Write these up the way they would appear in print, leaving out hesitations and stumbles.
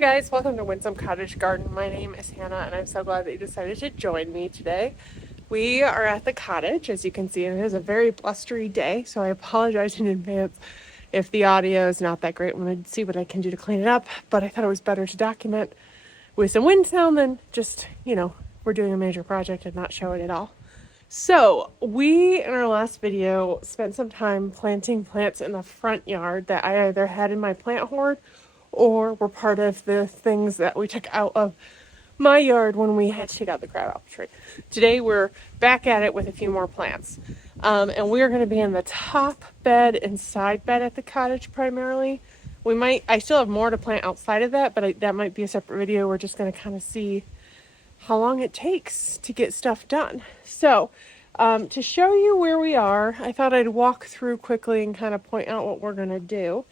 guys, welcome to Winsome Cottage Garden. My name is Hannah and I'm so glad that you decided to join me today. We are at the cottage, as you can see, and it is a very blustery day, so I apologize in advance if the audio is not that great. I'm going to see what I can do to clean it up, but I thought it was better to document with some wind sound than just, we're doing a major project and not show it at all. So we, in our last video, spent some time planting plants in the front yard that I either had in my plant hoard or were part of the things that we took out of my yard when we had to take out the crabapple tree. Today we're back at it with a few more plants. And we're going to be in the top bed and side bed at the cottage primarily. I still have more to plant outside of that, but that might be a separate video. We're just going to kind of see how long it takes to get stuff done. So to show you where we are, I thought I'd walk through quickly and kind of point out what we're going to do.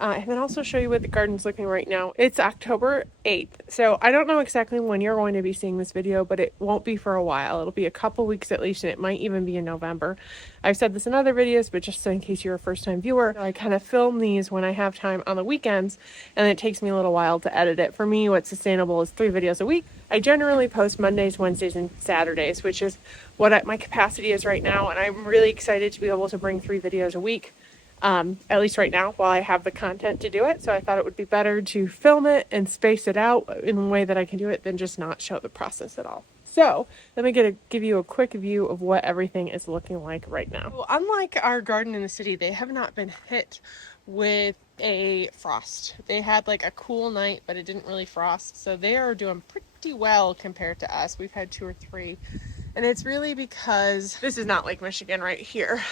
And then also show you what the garden's looking right now. It's October 8th. So I don't know exactly when you're going to be seeing this video, but it won't be for a while. It'll be a couple weeks at least, and it might even be in November. I've said this in other videos, but just so in case you're a first-time viewer, I kind of film these when I have time on the weekends, and it takes me a little while to edit it. For me, what's sustainable is 3 videos a week. I generally post Mondays, Wednesdays, and Saturdays, which is what my capacity is right now, and I'm really excited to be able to bring 3 videos a week. At least right now, while I have the content to do it. So I thought it would be better to film it and space it out in a way that I can do it than just not show the process at all. So let me give you a quick view of what everything is looking like right now. So unlike our garden in the city, they have not been hit with a frost. They had like a cool night, but it didn't really frost. So they are doing pretty well compared to us. We've had 2 or 3. And it's really because this is not Lake Michigan right here,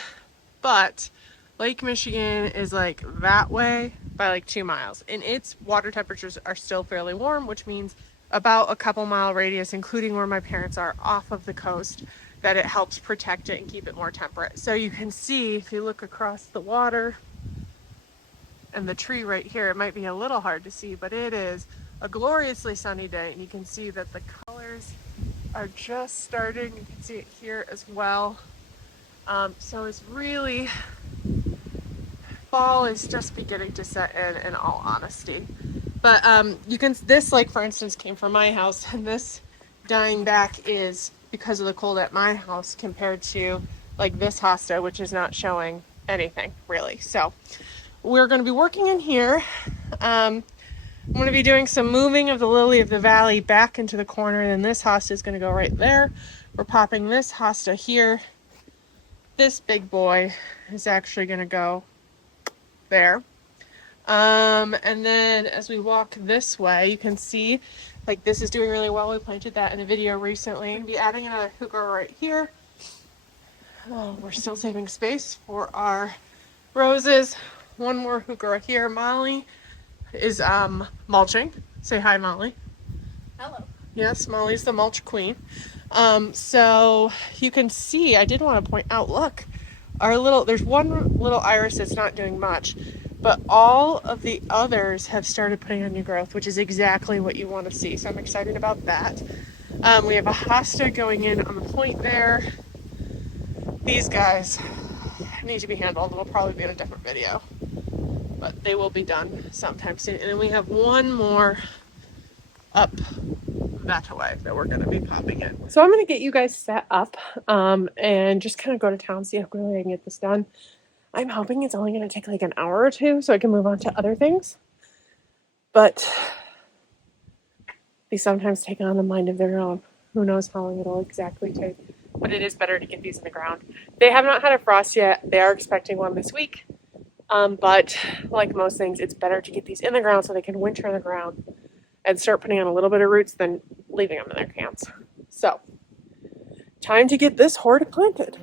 but Lake Michigan is like that way by like 2 miles, and its water temperatures are still fairly warm, which means about a couple mile radius, including where my parents are off of the coast, that it helps protect it and keep it more temperate. So you can see if you look across the water and the tree right here, it might be a little hard to see, but it is a gloriously sunny day, and you can see that the colors are just starting. You can see it here as well. So it's really, fall is just beginning to set in all honesty. But this, like, for instance, came from my house, and this dying back is because of the cold at my house compared to like this hosta, which is not showing anything really. So we're going to be working in here. I'm going to be doing some moving of the lily of the valley back into the corner, and this hosta is going to go right there. We're popping this hosta here. This big boy is actually going to go there. And then as we walk this way, you can see like this is doing really well. We planted that in a video recently. We'll be adding another heuchera right here. Oh, we're still saving space for our roses. One more heuchera here. Molly is mulching. Say hi, Molly. Hello. Yes, Molly's the mulch queen. So you can see, I did want to point out, look, there's one little iris that's not doing much, but all of the others have started putting on new growth, which is exactly what you want to see. So I'm excited about that. We have a hosta going in on the point there. These guys need to be handled. It'll probably be in a different video, but they will be done sometime soon. And then we have one more up that way that we're going to be popping in. So I'm going to get you guys set up and just kind of go to town, see how quickly I can get this done. I'm hoping it's only going to take like an hour or 2 so I can move on to other things. But they sometimes take on a mind of their own. Who knows how long it'll exactly take. But it is better to get these in the ground. They have not had a frost yet. They are expecting one this week. But like most things, it's better to get these in the ground so they can winter in the ground and start putting on a little bit of roots than leaving them in their cans. So, time to get this hoard planted.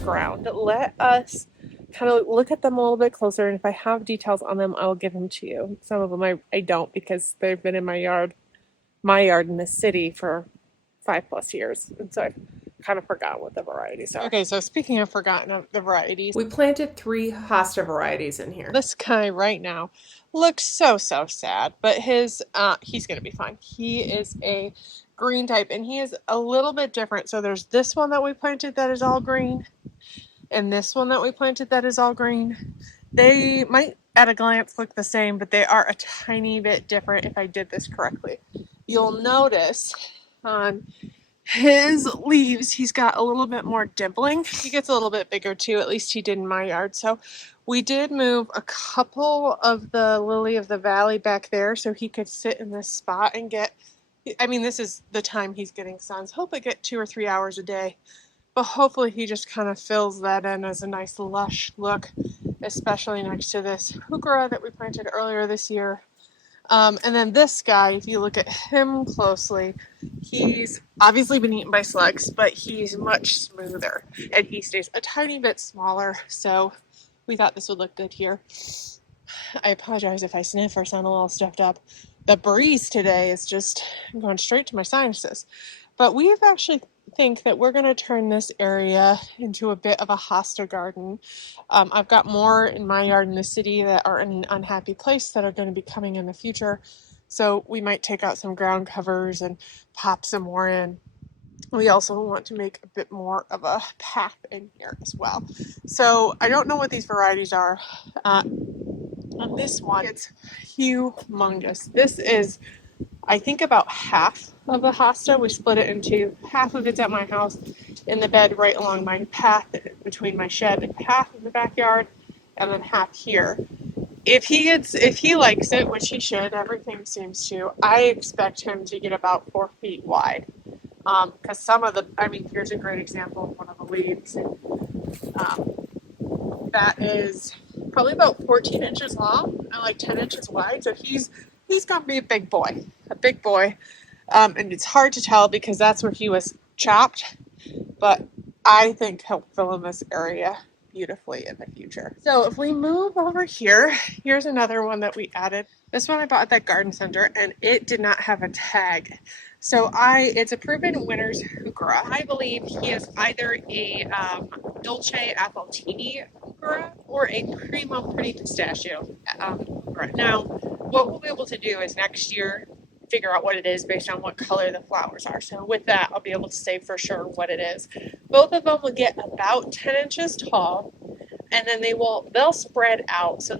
the ground. Let us kind of look at them a little bit closer, and if I have details on them, I will give them to you. Some of them I don't, because they've been in my yard in the city for 5+ years, and so I've kind of forgotten what the varieties are. Okay, so speaking of forgotten of the varieties, we planted 3 hosta varieties in here. This guy right now looks so sad, but he's gonna be fine. He is a green type, and he is a little bit different. So there's this one that we planted that is all green, and this one that we planted that is all green. They might at a glance look the same, but they are a tiny bit different if I did this correctly. You'll notice on his leaves, he's got a little bit more dimpling. He gets a little bit bigger too, at least he did in my yard. So we did move a couple of the lily of the valley back there so he could sit in this spot and get, I mean, this is the time he's getting sun. So hopefully get 2 or 3 hours a day. But hopefully he just kind of fills that in as a nice lush look, especially next to this heuchera that we planted earlier this year. And then this guy, if you look at him closely, he's obviously been eaten by slugs, but he's much smoother and he stays a tiny bit smaller. So we thought this would look good here. I apologize if I sniff or sound a little stuffed up. The breeze today is just going straight to my sinuses. But we've actually think that we're going to turn this area into a bit of a hosta garden. I've got more in my yard in the city that are in an unhappy place that are going to be coming in the future. So we might take out some ground covers and pop some more in. We also want to make a bit more of a path in here as well. So I don't know what these varieties are. On this one, it's humongous. This is, I think, about half of a hosta. We split it into half of it's at my house in the bed right along my path between my shed and half in the backyard, and then half here. If he likes it, which he should, everything seems to, I expect him to get about 4 feet wide. Because some of the, I mean, here's a great example of one of the leaves. That is probably about 14 inches long and like 10 inches wide. So he's gonna be a big boy. And it's hard to tell because that's where he was chopped, but I think he'll fill in this area beautifully in the future. So if we move over here, here's another one that we added. This one I bought at that garden center, and it did not have a tag. So it's a proven winner's heuchera. I believe he is either a Dolce Appletini heuchera or a Primo Pretty Pistachio heuchera. Now, what we'll be able to do is next year figure out what it is based on what color the flowers are. So with that, I'll be able to say for sure what it is. Both of them will get about 10 inches tall, and then they'll spread out. So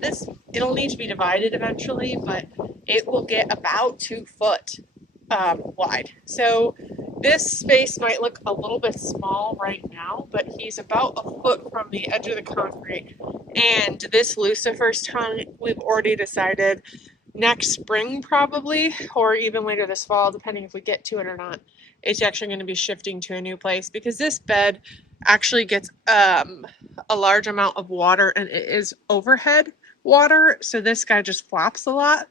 it'll need to be divided eventually, but it will get about 2 foot wide. So this space might look a little bit small right now, but he's about a foot from the edge of the concrete. And this Lucifer's tongue, we've already decided next spring probably, or even later this fall, depending if we get to it or not, it's actually going to be shifting to a new place because this bed actually gets a large amount of water, and it is overhead water, so this guy just flops a lot.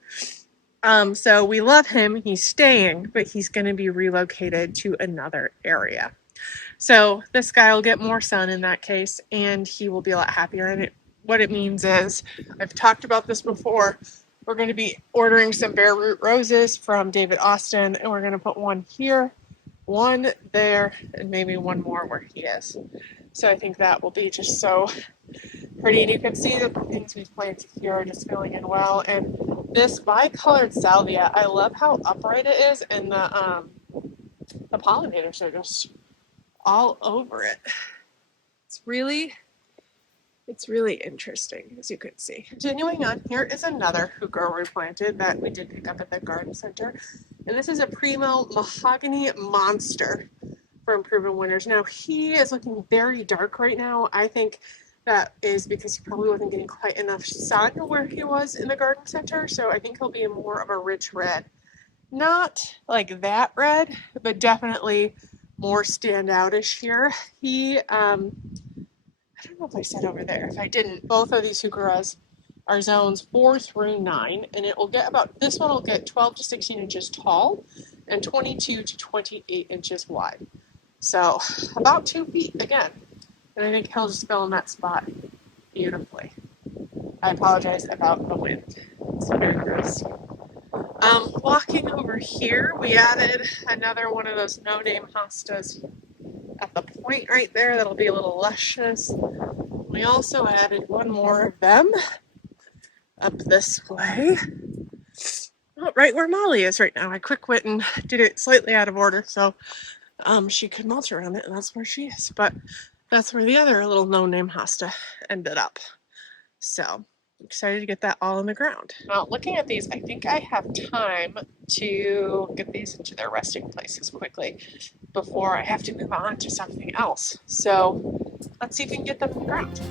So we love him, he's staying, but he's going to be relocated to another area. So this guy will get more sun in that case, and he will be a lot happier. And what it means is, I've talked about this before, we're going to be ordering some bare root roses from David Austin, and we're going to put one here, one there, and maybe one more where he is. So I think that will be just so pretty, and you can see the things we've planted here are just filling in well. And this bicolored salvia, I love how upright it is, and the pollinators are just all over it. It's really interesting, as you can see. Continuing on, here is another heuchera we planted that we did pick up at the garden center. And this is a Primo Mahogany Monster from Proven Winners. Now, he is looking very dark right now. I think that is because he probably wasn't getting quite enough sun where he was in the garden center. So I think he'll be more of a rich red. Not like that red, but definitely more standoutish here. I don't know if I said over there. If I didn't, both of these heucheras are zones 4 through 9, and this one will get 12 to 16 inches tall and 22 to 28 inches wide. So about 2 feet again. And I think he'll just fill in that spot beautifully. I apologize about the wind. It's very gross. Walking over here, we added another one of those no-name hostas at the point right there. That'll be a little luscious. We also added one more of them up this way. Oh, right where Molly is right now. I quick went and did it slightly out of order so she could mulch around it, and that's where she is. But that's where the other little no-name hosta ended up. So I'm excited to get that all in the ground. Now, looking at these, I think I have time to get these into their resting places quickly before I have to move on to something else. So let's see if we can get them in the ground.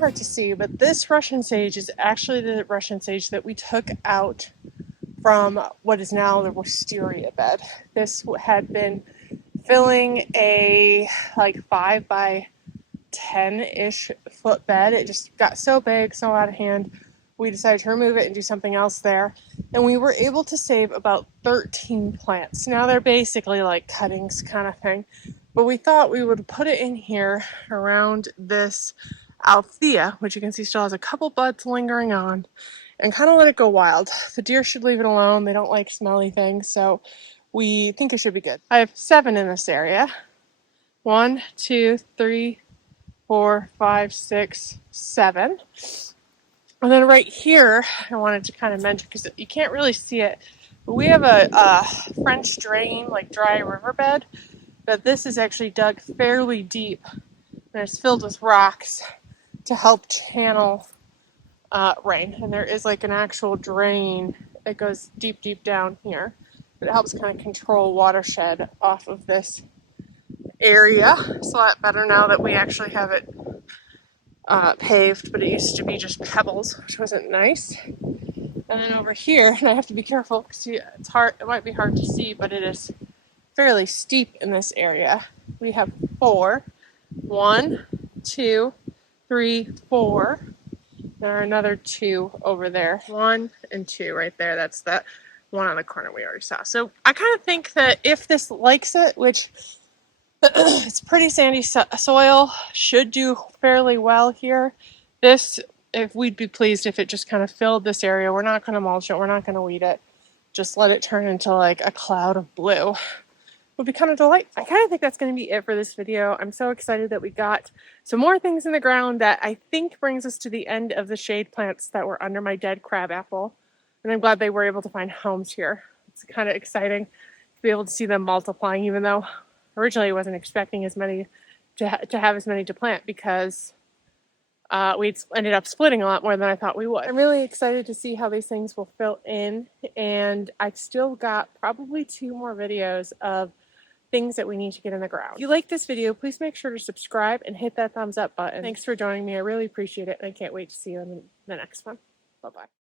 Hard to see, but this Russian sage is actually the Russian sage that we took out from what is now the wisteria bed. This had been filling a like 5 by 10-ish foot bed. It just got so big, so out of hand, we decided to remove it and do something else there. And we were able to save about 13 plants. Now they're basically like cuttings kind of thing, but we thought we would put it in here around this Althea, which you can see still has a couple buds lingering on, and kind of let it go wild. The deer should leave it alone. They don't like smelly things, so we think it should be good. I have 7 in this area. 1, 2, 3, 4, 5, 6, 7. And then right here, I wanted to kind of mention, because you can't really see it, but we have a French drain, like dry riverbed, but this is actually dug fairly deep, and it's filled with rocks to help channel rain. And there is like an actual drain that goes deep, deep down here. But it helps kind of control watershed off of this area. It's a lot better now that we actually have it paved, but it used to be just pebbles, which wasn't nice. And then over here, and I have to be careful because it's hard, it might be hard to see, but it is fairly steep in this area. We have 4. 1, 2, 3, 4. There are another 2 over there. 1 and 2 right there. That's that one on the corner we already saw. So I kind of think that if this likes it, which it's pretty sandy soil, should do fairly well here. This, if we'd be pleased if it just kind of filled this area. We're not going to mulch it. We're not going to weed it. Just let it turn into like a cloud of blue. Would be kind of delightful. I kind of think that's going to be it for this video. I'm so excited that we got some more things in the ground that I think brings us to the end of the shade plants that were under my dead crabapple. And I'm glad they were able to find homes here. It's kind of exciting to be able to see them multiplying, even though originally I wasn't expecting as many to have as many to plant, because we ended up splitting a lot more than I thought we would. I'm really excited to see how these things will fill in, and I've still got probably 2 more videos of things that we need to get in the ground. If you like this video, please make sure to subscribe and hit that thumbs up button. Thanks for joining me. I really appreciate it, and I can't wait to see you in the next one. Bye-bye.